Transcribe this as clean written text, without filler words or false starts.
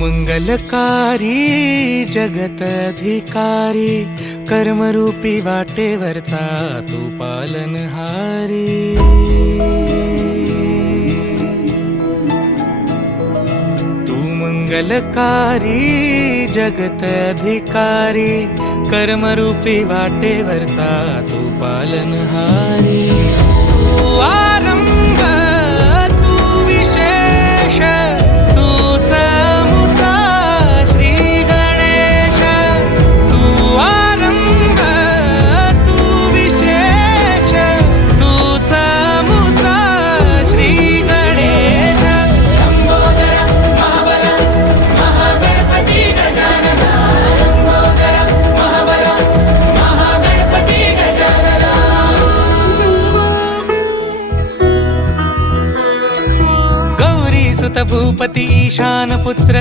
मंगलकारी जगत अधिकारी, कर्मरूपी वाटेवरचा तू पालनहारी। तू मंगलकारी जगत अधिकारी, कर्मरूपी वाटेवरचा तू पालनहारी। तू आरंभ तू विशेष, तूच मुचा श्री गणेश। तू आरंभ तू विशेष, तूच मुचा श्री गणेश। लंबोदर महाबल महागणपती गजानना, लंबोदर महाबल महागणपती गजानना। गौरी सुत भूपती ईशान पुत्र,